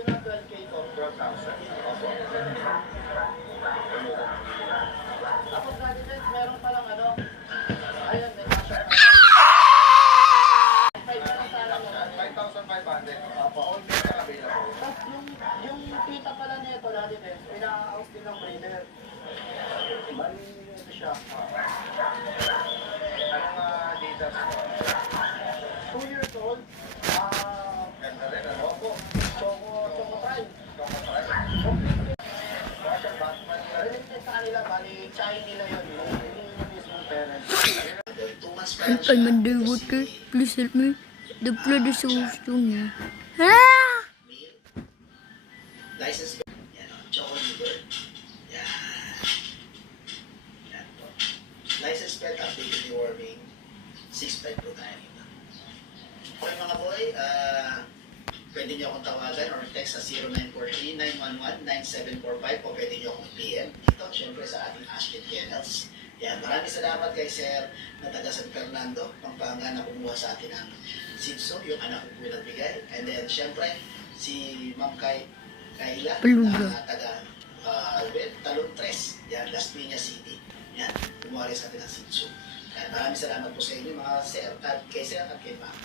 Pwede na 12K to. 12,000. Opo. Tapos natin guys, meron palang ano. Ayun, may cash out. 5 na lang sana naman. 5,500. Opo. All days na available. Tapos yung tita pala nito natin guys, pinaka-out din ng breeder. Bali, ito siya. Anong data? 2 years old. Ganda rin, ano? Opo. Choco Prime. Choco Prime. Complete. Baka Batman. Related sa kanila, bali, child nila yun. Hindi yung mismong parents. I'm underwater. Please help me. The blood is so strong. Ah! License plate. Yan o. Choco liver. Yan. Yan po. License plate, updated deworming. 6.5 po tayo dito. Okay mga boy, pwede nyo akong tawagan or text sa 0943-911-9745 o pwede nyo akong i-PM. Ito, syempre sa ating Ashton Kennels. Yan, maraming salamat kay Sir na taga San Fernando, Pampanga na kumuha sa atin ng Sitso, yung anak ko po nagbigay. And then, syempre, si Ma'am Kayla, na taga Talon 3, yan, Las Piñas City. Yan, kumuha rin sa atin ng Sitso. Yan, maraming salamat po sa inyo mga Sir, at kay Sir at kay Ma'am.